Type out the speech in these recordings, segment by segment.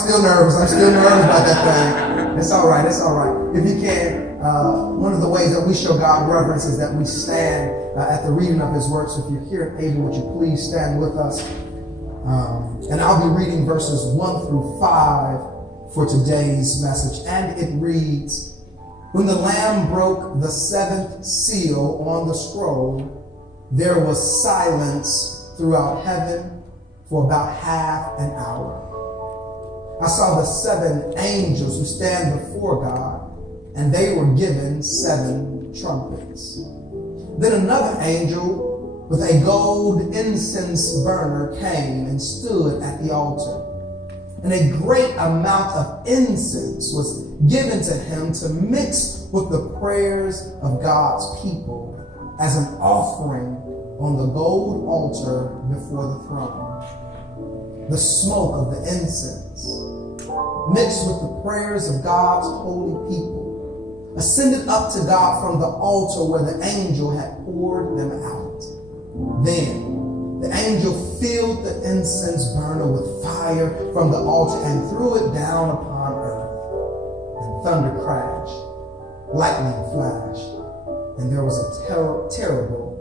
still nervous. I'm still nervous about that thing. It's all right. It's all right. If you can, one of the ways that we show God reverence is that we stand at the reading of his word. So if you're here and able, would you please stand with us? And I'll be reading verses 1 through 5 for today's message. And it reads, when the Lamb broke the seventh seal on the scroll, there was silence throughout heaven for about half an hour. I saw the 7 angels who stand before God, and they were given 7 trumpets. Then another angel with a gold incense burner came and stood at the altar. And a great amount of incense was given to him to mix with the prayers of God's people as an offering on the gold altar before the throne. The smoke of the incense, mixed with the prayers of God's holy people, ascended up to God from the altar where the angel had poured them out. Then the angel filled the incense burner with fire from the altar and threw it down upon earth. And thunder crashed, lightning flashed, and there was a terrible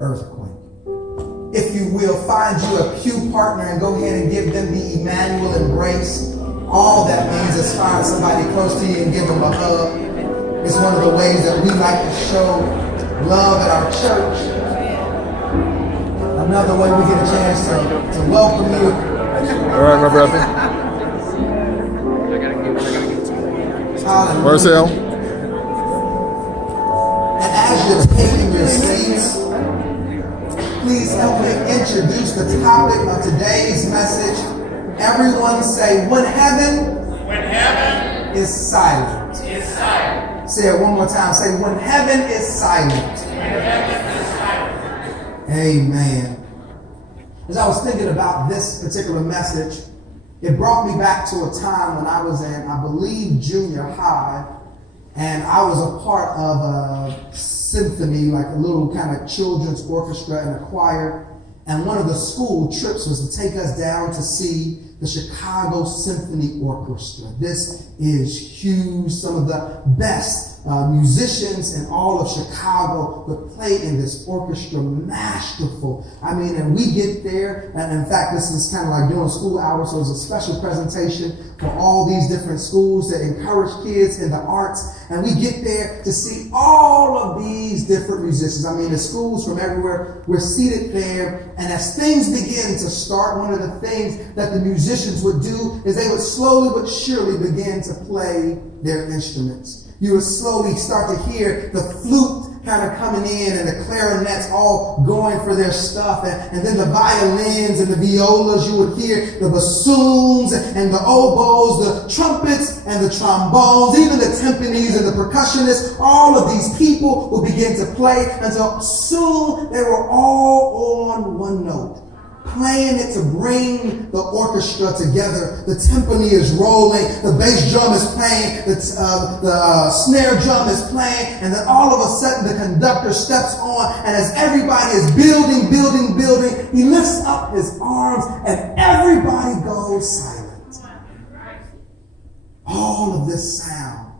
earthquake. If you will, find you a pew partner and go ahead and give them the Emmanuel embrace. All that means is find somebody close to you and give them a hug. It's one of the ways that we like to show love at our church. Another way we get a chance to welcome you. All right, my brother. Hallelujah. Marcel. And as you're taking your seats, please help me introduce the topic of today's message. Everyone say, when heaven is silent. Say it one more time. Say, when heaven is silent. Amen. As I was thinking about this particular message, it brought me back to a time when I was in, I believe, junior high, and I was a part of a symphony, like a little kind of children's orchestra and a choir. And one of the school trips was to take us down to see the Chicago Symphony Orchestra. This is huge. Some of the best musicians in all of Chicago would play in this orchestra, masterful. I mean, and we get there, and in fact, this is kind of like during school hours, so it's a special presentation for all these different schools that encourage kids in the arts. And we get there to see all of these different musicians. I mean, the schools from everywhere. We're seated there. And as things begin to start, one of the things that the musicians would do is they would slowly but surely begin to play their instruments. You would slowly start to hear the flute kind of coming in and the clarinets all going for their stuff. And then the violins and the violas, you would hear the bassoons and the oboes, the trumpets and the trombones, even the timpanis and the percussionists. All of these people would begin to play until soon they were all on one note, playing it to bring the orchestra together. The timpani is rolling, the bass drum is playing, the snare drum is playing, and then all of a sudden the conductor steps on, and as everybody is building, he lifts up his arms and everybody goes silent. All of this sound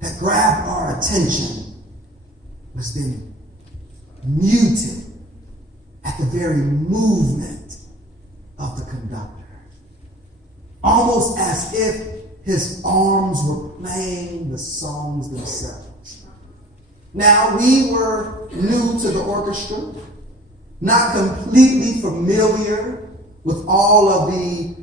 that grabbed our attention was then muted at the very movement of the conductor. Almost as if his arms were playing the songs themselves. Now, we were new to the orchestra, not completely familiar with all of the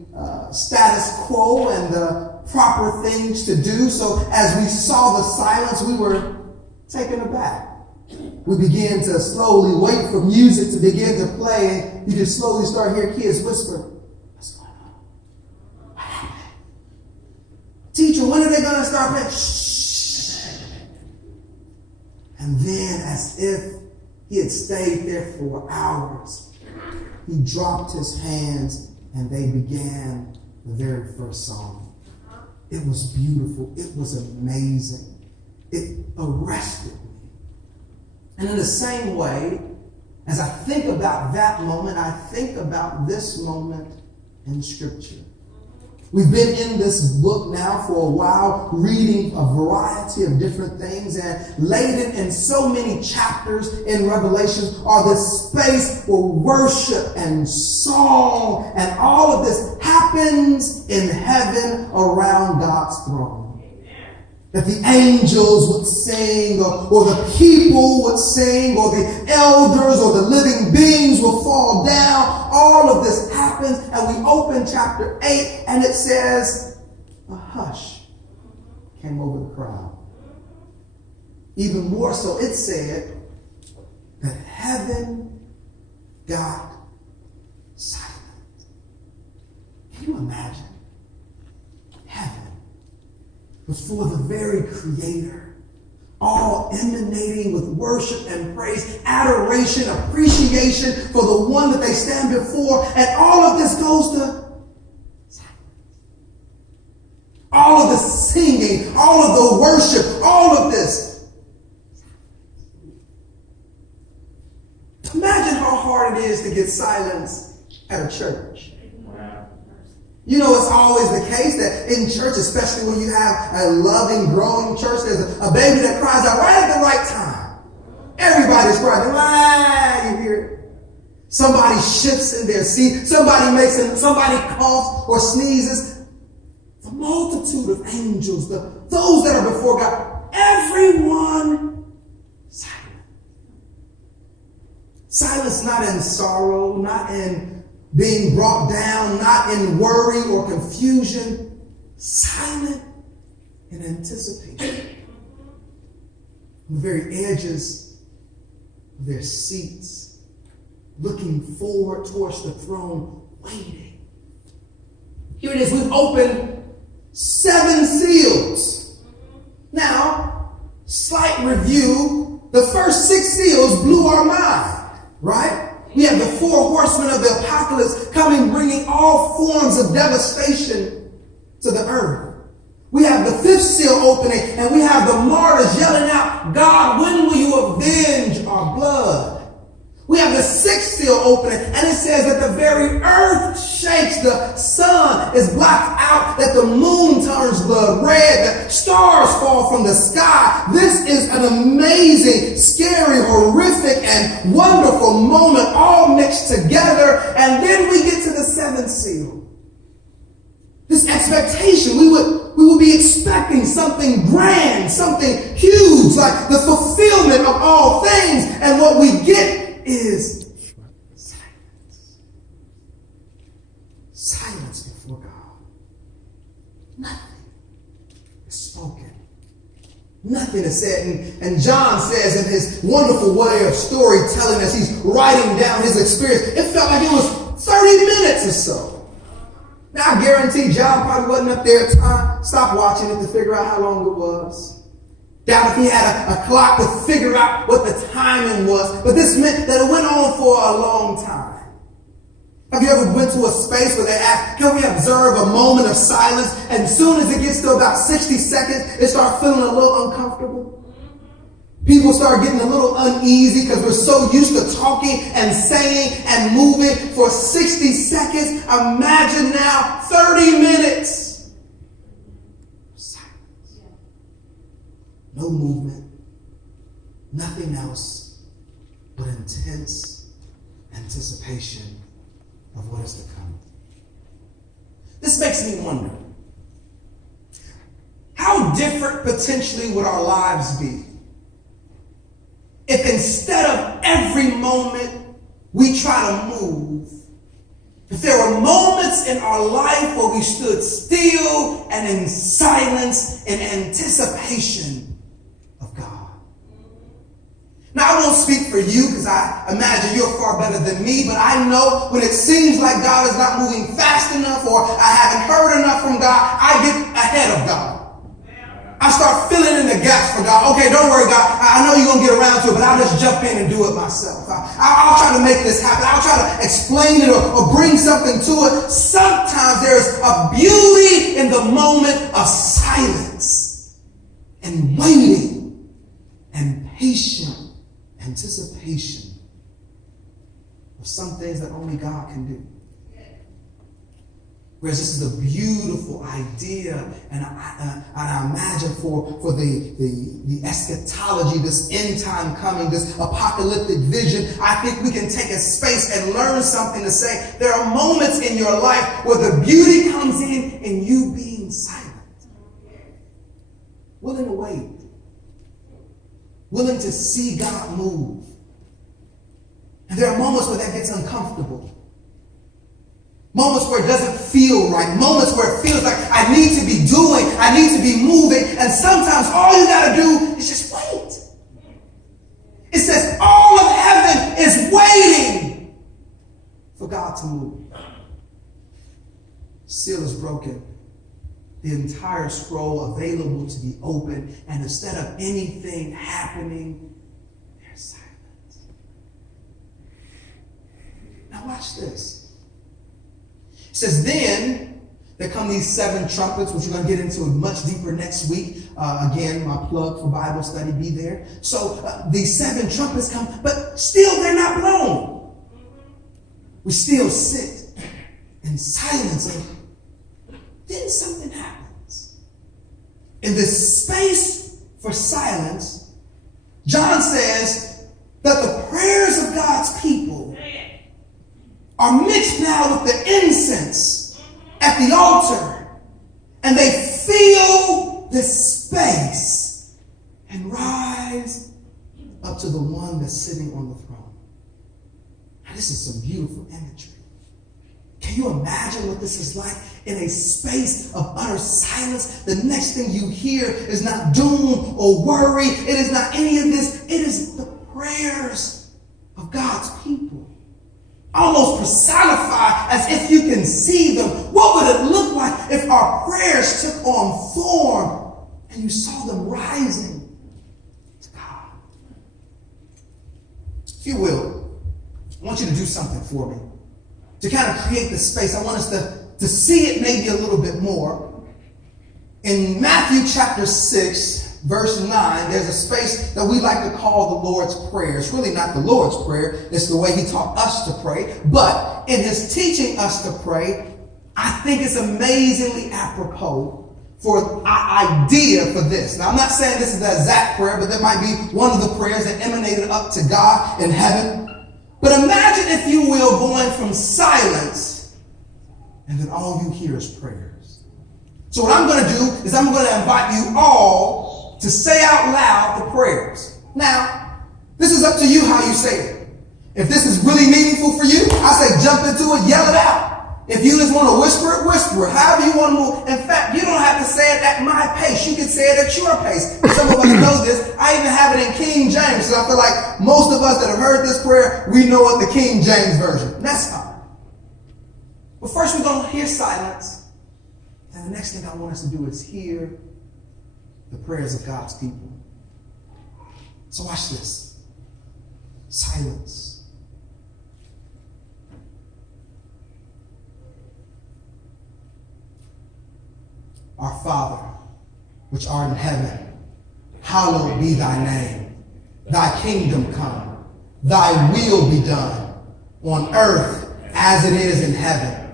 status quo and the proper things to do. So as we saw the silence, we were taken aback. We began to slowly wait for music to begin to play, and you just slowly start hearing kids whisper, what's going on? What happened? Teacher, when are they going to start playing? Shh. And then, as if he had stayed there for hours, he dropped his hands and they began the very first song. It was beautiful. It was amazing. It arrested me. And in the same way, as I think about that moment, I think about this moment in Scripture. We've been in this book now for a while, reading a variety of different things, and laden in so many chapters in Revelation are this space where worship and song and all of this happens in heaven around God's throne. That the angels would sing, or the people would sing, or the elders or the living beings will fall down. All of this happens, and we open chapter 8, and it says, a hush came over the crowd. Even more so, it said that heaven got silent. Can you imagine? Heaven was for the very Creator, all emanating with worship and praise, adoration, appreciation for the one that they stand before, and all of this goes to silence. All of the singing, all of the worship, all of this. Imagine how hard it is to get silence at a church. You know, it's always the case that in church, especially when you have a loving, growing church, there's a baby that cries out right at the right time. Everybody's crying. You hear it. Somebody shifts in their seat. Somebody coughs or sneezes. The multitude of angels, those that are before God, everyone silent. Silence not in sorrow, not in being brought down, not in worry or confusion, silent in anticipation. On the very edges of their seats, looking forward towards the throne, waiting. Here it is, we've opened 7 seals. Now, slight review, the first 6 seals blew our mind, right? We have the 4 horsemen of the apocalypse coming, bringing all forms of devastation to the earth. We have the 5th seal opening, and we have the martyrs yelling out, God, when will you avenge our blood? We have the 6th seal opening, and it says that the very earth shakes, the sun is blacked out, that the moon turns blood red, that stars fall from the sky. This is an amazing, scary, horrific, and wonderful moment all mixed together. And then we get to the 7th seal. This expectation, we would be expecting something grand, something huge, like the fulfillment of all things. And what we get is silence. Silence before God. Nothing is spoken. Nothing is said. And John says in his wonderful way of storytelling as he's writing down his experience, it felt like it was 30 minutes or so. Now I guarantee John probably wasn't up there stop watching it to figure out how long it was. Doubt if he had a clock to figure out what the timing was. But this meant that it went on for a long time. Have you ever went to a space where they ask, can we observe a moment of silence? And as soon as it gets to about 60 seconds, it starts feeling a little uncomfortable. People start getting a little uneasy because we're so used to talking and saying and moving for 60 seconds. Imagine now 30 minutes. No movement, nothing else but intense anticipation of what is to come. This makes me wonder, how different potentially would our lives be if instead of every moment we try to move, if there were moments in our life where we stood still and in silence in anticipation of God. Now, I won't speak for you because I imagine you're far better than me, but I know when it seems like God is not moving fast enough or I haven't heard enough from God, I get ahead of God. I start filling in the gaps for God. Okay, don't worry, God. I know you're going to get around to it, but I'll just jump in and do it myself. I'll try to make this happen. I'll try to explain it or bring something to it. Sometimes there's a beauty in the moment of silence and waiting and patient anticipation of some things that only God can do. Whereas this is a beautiful idea, and I imagine for the eschatology, this end time coming, this apocalyptic vision, I think we can take a space and learn something to say there are moments in your life where the beauty comes in you being silent. Willing to wait. Willing to see God move. And there are moments where that gets uncomfortable. Moments where it doesn't feel right. Moments where it feels like I need to be doing, I need to be moving. And sometimes all you got to do is just wait. It says all of heaven is waiting for God to move. Seal is broken. The entire scroll available to be opened. And instead of anything happening, there's silence. Now watch this. It says, then there come these 7 trumpets, which we're going to get into much deeper next week. Again, my plug for Bible study, be there. So these 7 trumpets come, but still they're not blown. We still sit in silence. And then something happens. In this space for silence, John says that the prayers of God's people are mixed now with the incense at the altar. And they fill the space and rise up to the one that's sitting on the throne. Now, this is some beautiful imagery. Can you imagine what this is like in a space of utter silence? The next thing you hear is not doom or worry. It is not any of this. It is the prayers of God's people. Almost personified as if you can see them. What would it look like if our prayers took on form and you saw them rising to God? If you will, I want you to do something for me. To kind of create the space, I want us to see it maybe a little bit more. In Matthew chapter 6, verse 9, there's a space that we like to call the Lord's Prayer. It's really not the Lord's Prayer. It's the way he taught us to pray. But in his teaching us to pray, I think it's amazingly apropos for our idea for this. Now, I'm not saying this is the exact prayer, but there might be one of the prayers that emanated up to God in heaven. But imagine, if you will, going from silence and then all you hear is prayers. So what I'm going to do is I'm going to invite you all to say out loud the prayers. Now, this is up to you how you say it. If this is really meaningful for you, I say jump into it, yell it out. If you just want to whisper it, whisper it. However you want to move. In fact, you don't have to say it at my pace. You can say it at your pace. Some of us know this. I even have it in King James. So I feel like most of us that have heard this prayer, we know it the King James version. That's fine. But first we're going to hear silence. And the next thing I want us to do is hear the prayers of God's people. So watch this. Silence. Our Father, which art in heaven, hallowed be thy name. Thy kingdom come. Thy will be done on earth as it is in heaven.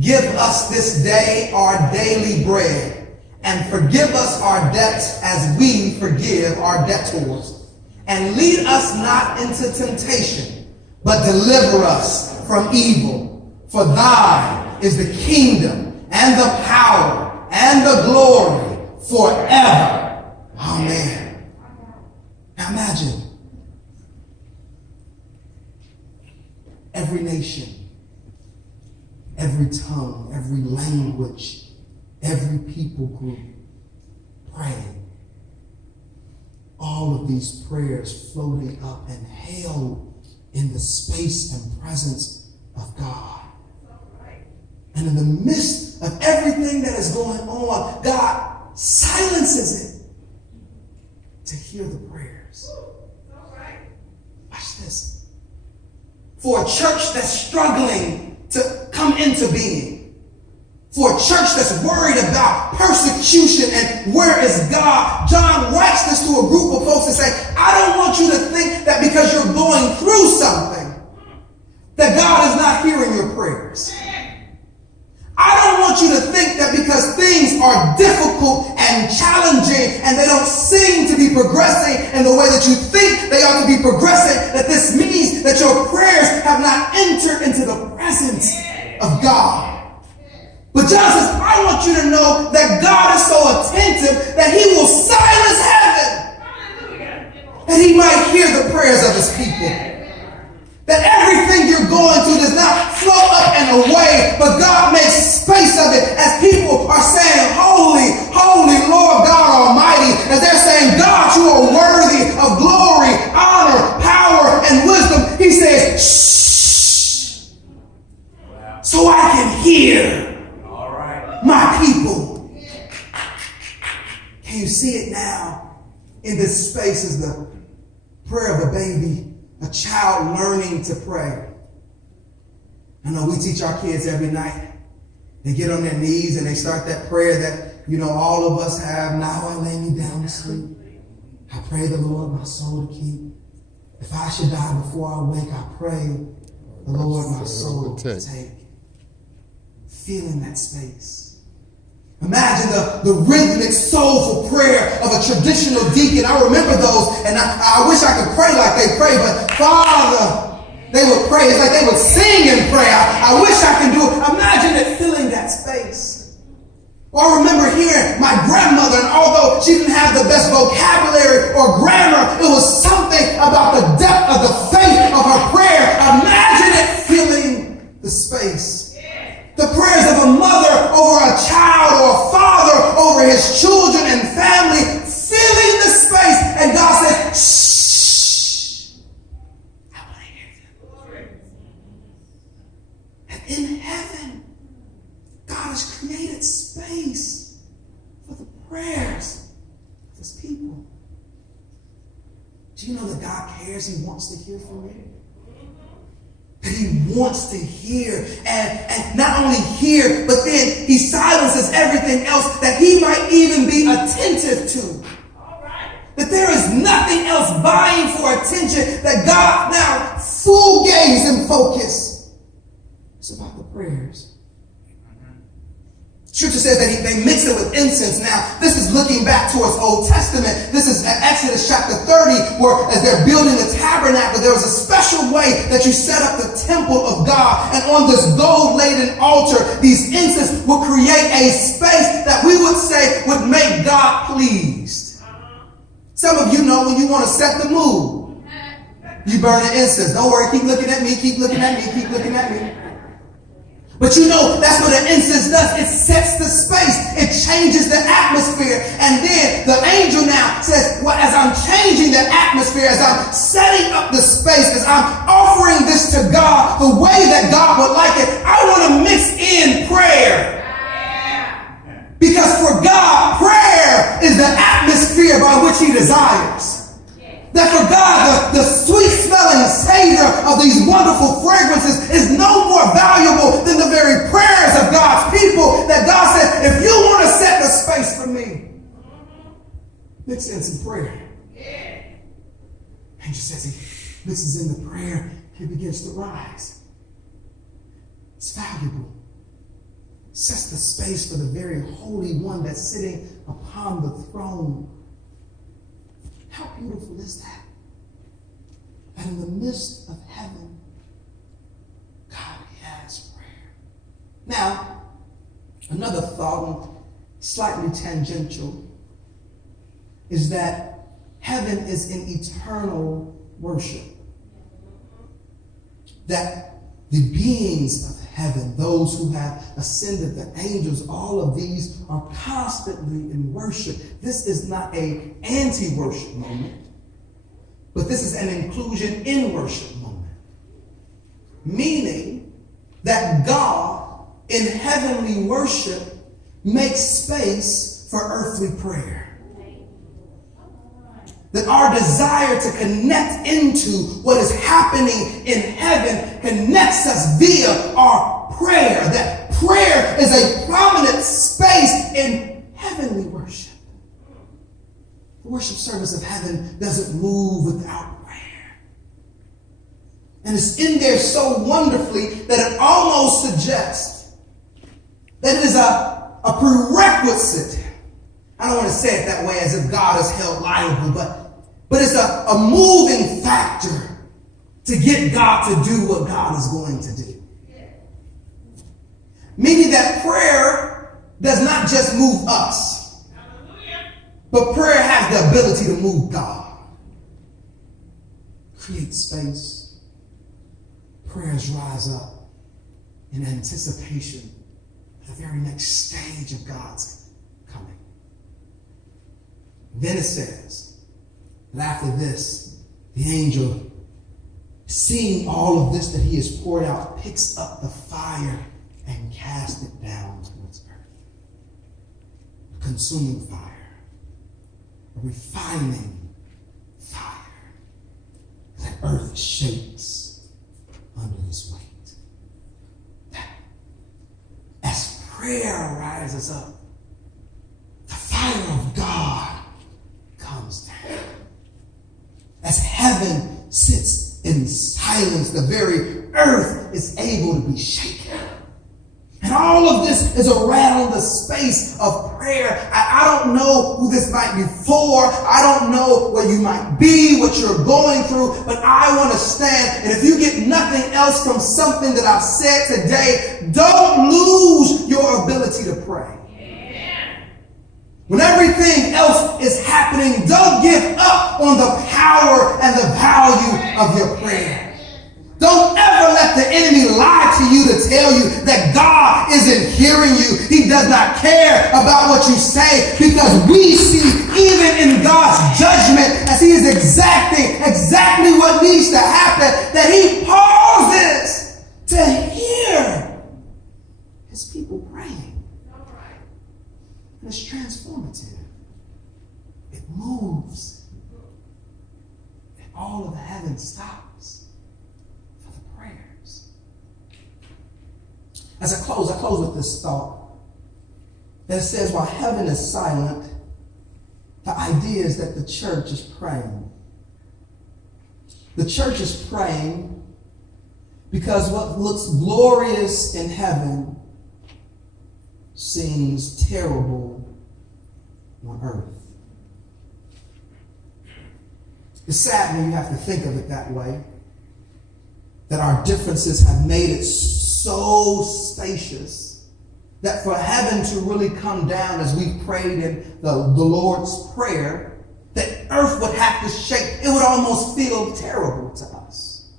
Give us this day our daily bread, and forgive us our debts as we forgive our debtors. And lead us not into temptation, but deliver us from evil. For thine is the kingdom and the power and the glory forever. Amen. Now imagine every nation, every tongue, every language, every people group praying. All of these prayers floating up and held in the space and presence of God. And in the midst of everything that is going on, God silences it to hear the prayers. Watch this. For a church that's struggling to come into being, for a church that's worried about persecution and where is God, John writes this to a group of folks and say, I don't want you to think that because you're going through something, that God is not hearing your prayers. I don't want you to think that because things are difficult and challenging and they don't seem to be progressing in the way that you think they ought to be progressing, that this means that your prayers have not entered into the presence of God. But John says, I want you to know that God is so attentive that he will silence heaven, that he might hear the prayers of his people. That everything you're going through does not flow up and away, but God makes space of it as people are saying, holy, holy Lord God Almighty. As they're saying, God, you are worthy of glory, honor, power, and wisdom. He says, shh, so I can hear my people. Can you see it now? In this space is the prayer of a baby. A child learning to pray. I know we teach our kids every night. They get on their knees and they start that prayer that, all of us have. Now I lay me down to sleep. I pray the Lord my soul to keep. If I should die before I wake, I pray the Lord my soul to take. Feeling that space. Imagine the rhythmic, soulful prayer of a traditional deacon. I remember those, and I wish I could pray like they pray, but Father, they would pray. It's like they would sing and pray. I wish I could do it. Imagine it filling that space. Or I remember hearing my grandmother, and although she didn't have the best vocabulary or grammar, it was something about the depth of the faith of her prayer. Imagine it filling the space. The prayers of a mother over a child or a father over his children and family, filling the space. And God said, shh, I want to hear them. And in heaven, God has created space for the prayers of his people. Do you know that God cares? He wants to hear from you. He wants to hear, and not only hear, but then he silences everything else that he might even be attentive to. That there is nothing else vying for attention, that God now full gaze and focus. It's about the prayers. Scripture says that they mix it with incense. Now, this is looking back towards Old Testament. This is Exodus chapter 30, where as they're building the tabernacle, there was a special way that you set up the temple of God. And on this gold-laden altar, these incense will create a space that we would say would make God pleased. Some of you know when you want to set the mood, you burn an incense. Don't worry, keep looking at me, keep looking at me, keep looking at me. But that's what an incense does. It sets the space. It changes the atmosphere. And then the angel now says, well, as I'm changing the atmosphere, as I'm setting up the space, as I'm offering this to God the way that God would like it, I want to mix in prayer. Because for God, prayer is the atmosphere by which he desires. That for God, the sweet-smelling savor of these wonderful fragrances is no more valuable than the very prayers of God's people. That God said, if you want to set the space for me, mix in some prayer. And just as he mixes in the prayer, he begins to rise. It's valuable. Sets the space for the very Holy One that's sitting upon the throne. How beautiful is that? That in the midst of heaven, God has prayer. Now, another thought, slightly tangential, is that heaven is in eternal worship. That the beings of heaven, those who have ascended, the angels, all of these are constantly in worship. This is not an anti-worship moment, but this is an inclusion in worship moment. Meaning that God in heavenly worship makes space for earthly prayer. That our desire to connect into what is happening in heaven connects us via our prayer. That prayer is a prominent space in heavenly worship. The worship service of heaven doesn't move without prayer. And it's in there so wonderfully that it almost suggests That it is a prerequisite. I don't want to say it that way as if God is held liable, but it's a moving factor to get God to do what God is going to do. Meaning that prayer does not just move us, but prayer has the ability to move God. Create space. Prayers rise up in anticipation of the very next stage of God's coming. Then it says that after this, the angel, seeing all of this that he has poured out, picks up the fire and casts it down towards earth. A consuming fire, a refining fire. That earth shakes under this weight. That as prayer rises up, the fire of God comes down. As heaven sits in silence, the very earth is able to be shaken. And all of this is around the space of prayer. I don't know who this might be for. I don't know where you might be, what you're going through, but I want to stand. And if you get nothing else from something that I've said today, don't lose your ability to pray. When everything else is happening, don't give up on the power and the value of your prayer. Don't ever let the enemy lie to you to tell you that God isn't hearing you. He does not care about what you say, because we see even in God's judgment, as he is exacting exactly what needs to happen, that he pauses to hear his people praying. And it's transformative. It moves. And all of heaven stops. As I close with this thought. That it says, while heaven is silent, the idea is that the church is praying. The church is praying because what looks glorious in heaven seems terrible on earth. It's sad when you have to think of it that way, that our differences have made it so spacious that for heaven to really come down, as we prayed in the Lord's Prayer, that earth would have to shake. It would almost feel terrible to us.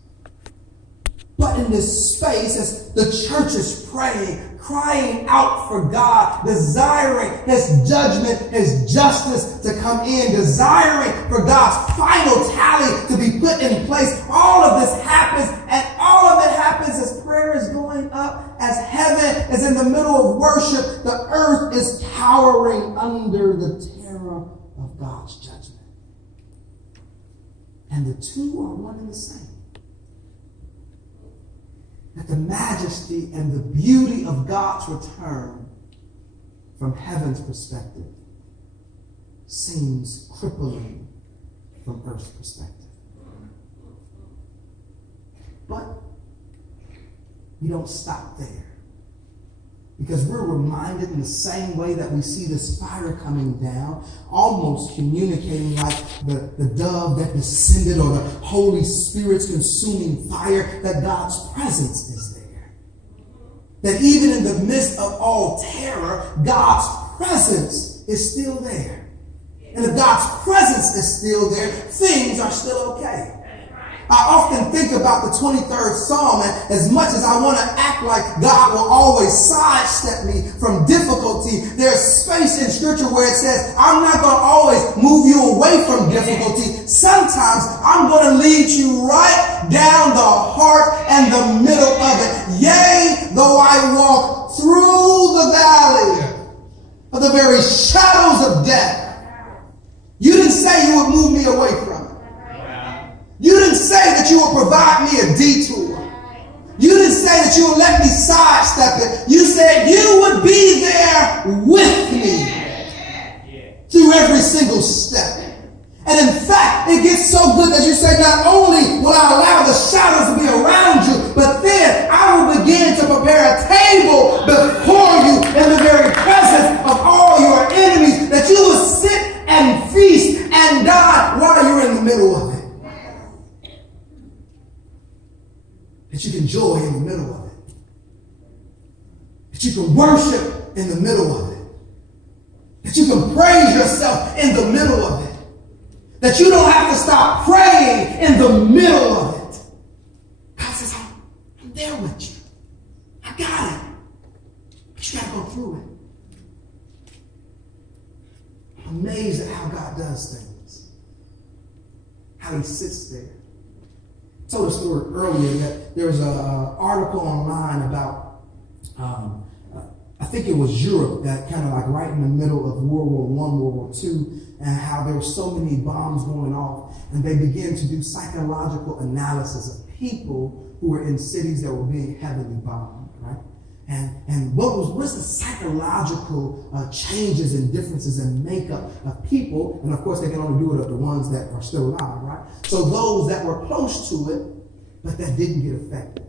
But in this space, as the church is praying, crying out for God, desiring his judgment, his justice to come in, desiring for God's final tally to be put in place, all of this happens, and all of it happens as prayer is going up, as heaven is in the middle of worship, the earth is cowering under the terror of God's judgment. And the two are one and the same. That the majesty and the beauty of God's return from heaven's perspective seems crippling from earth's perspective. But we don't stop there. Because we're reminded in the same way that we see this fire coming down, almost communicating like the dove that descended, or the Holy Spirit's consuming fire, that God's presence is there. That even in the midst of all terror, God's presence is still there. And if God's presence is still there, things are still okay. I often think about the 23rd Psalm, and as much as I want to act like God will always sidestep me from difficulty, there's space in Scripture where it says, I'm not going to always move you away from difficulty. Sometimes I'm going to lead you right down the heart and the middle of it. Yea, though I walk through the valley of the very shadows of death. You didn't say you would move me away from it. You didn't say that you would provide me a detour. You didn't say that you would let me sidestep it. You said you would be there with me through every single step. And in fact, it gets so good that you say, not only will I allow the shadows to be around you, but then I will begin to prepare a table before you in can worship in the middle of it. That you can praise yourself in the middle of it. That you don't have to stop praying in the middle of it. God says, I'm there with you. I got it. But you got to go through it. I'm amazed at how God does things. How he sits there. I told a story earlier that there was an article online about, I think it was Europe, that kind of like right in the middle of World War I, World War II, and how there were so many bombs going off, and they began to do psychological analysis of people who were in cities that were being heavily bombed, right? And what's the psychological changes and differences in makeup of people? And of course, they can only do it of the ones that are still alive, right? So those that were close to it, but that didn't get affected.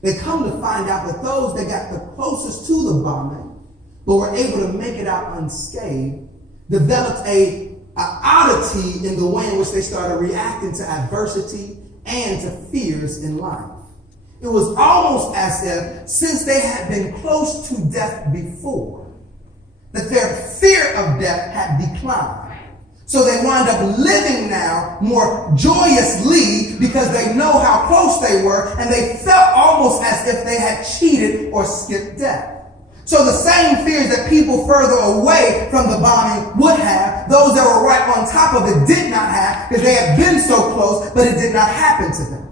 They come to find out that those that got the closest to the bombing, but were able to make it out unscathed, developed a oddity in the way in which they started reacting to adversity and to fears in life. It was almost as if, since they had been close to death before, that their fear of death had declined. So they wind up living now more joyously because they know how close they were, and they felt almost as if they had cheated or skipped death. So the same fears that people further away from the bombing would have, those that were right on top of it did not have, because they had been so close, but it did not happen to them.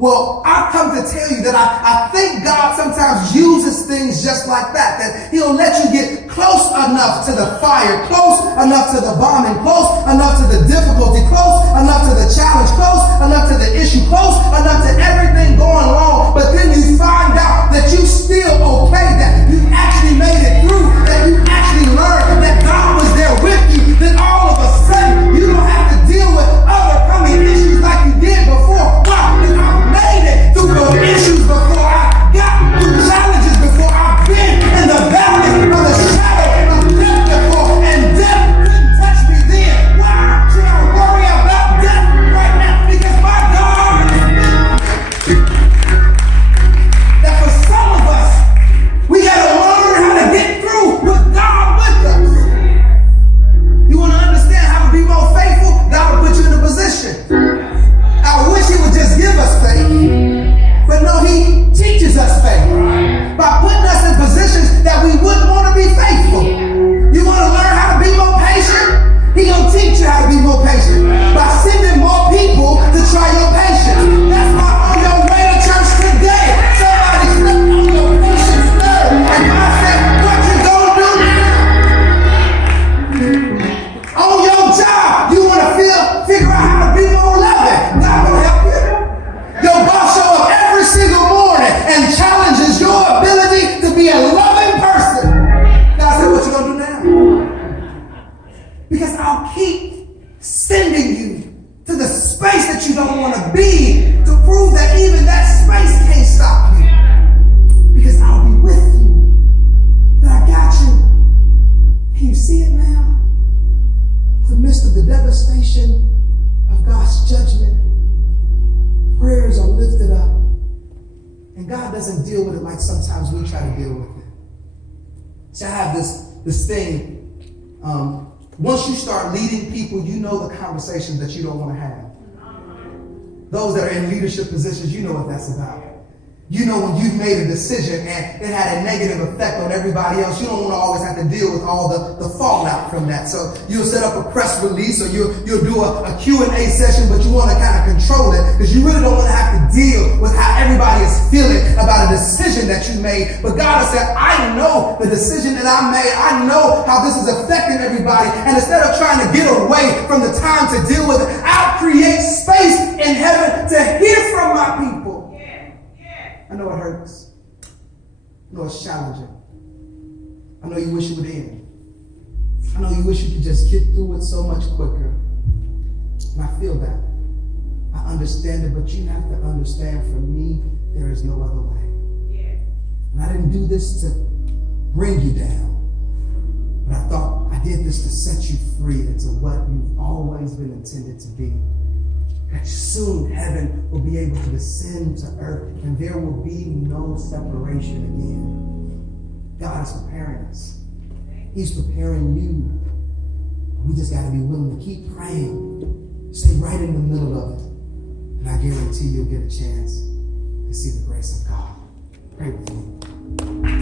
Well, I've come to tell you that I think God sometimes uses things just like that. That he'll let you get close enough to the fire, close enough to the bombing, close enough to the difficulty, close enough to the challenge, close enough to the issue, close enough to everything going wrong. But then you find out that you still okay, that you actually made it through, that you actually learned that God was there with you. Then all of a sudden, you don't have to deal with overcoming issues like you did before. Why? Because I made it through those issues before. I got through challenges before. I've been in the valley of the shadow of death before, and death couldn't touch me then. Why should I worry about death right now? Because my God is with me. That for some of us, we got to learn how to get through with God with us. You want to understand how to be more faithful? God will put you in a position. I wish he would just give us faith. But no, he teaches us faith by putting us in positions that we wouldn't want to be faithful. You want to learn how to be more patient? He gonna teach you how to be more patient by sending more people to try your patience. That's why on your way to church today, somebody stepped on your patience nerve, and God said, "What you gonna do now?" On your job, you want to figure out how to be more loving. God will help you. Your boss show up every single morning and challenges your ability to be a loving person. God said, "What you gonna do now?" Because I'll keep sending you to the space that you don't want to be to prove that even that space can't stop you. Because I'll be with you. That I got you. Can you see it now? In the midst of the devastation of God's judgment, prayers are lifted up. And God doesn't deal with it like sometimes we try to deal with it. So I have this thing. Once you start leading people, you know the conversations that you don't want to have. Those that are in leadership positions, you know what that's about. You know when you've made a decision and it had a negative effect on everybody else, you don't want to always have to deal with all the fallout from that. So you'll set up a press release or you'll do a Q&A session, but you want to kind of control it because you really don't want to have to deal with how everybody is feeling about a decision that you made. But God has said, I know the decision that I made. I know how this is affecting everybody. And instead of trying to get away from the time to deal with it, I'll create space in heaven to hear from my people. I know it hurts. I know it's challenging. I know you wish it would end. I know you wish you could just get through it so much quicker. And I feel that. I understand it, but you have to understand, for me, there is no other way. And I didn't do this to bring you down, but I thought I did this to set you free into what you've always been intended to be. That soon heaven will be able to descend to earth and there will be no separation again. God is preparing us. He's preparing you. We just got to be willing to keep praying. Stay right in the middle of it. And I guarantee you'll get a chance to see the grace of God. Pray with me.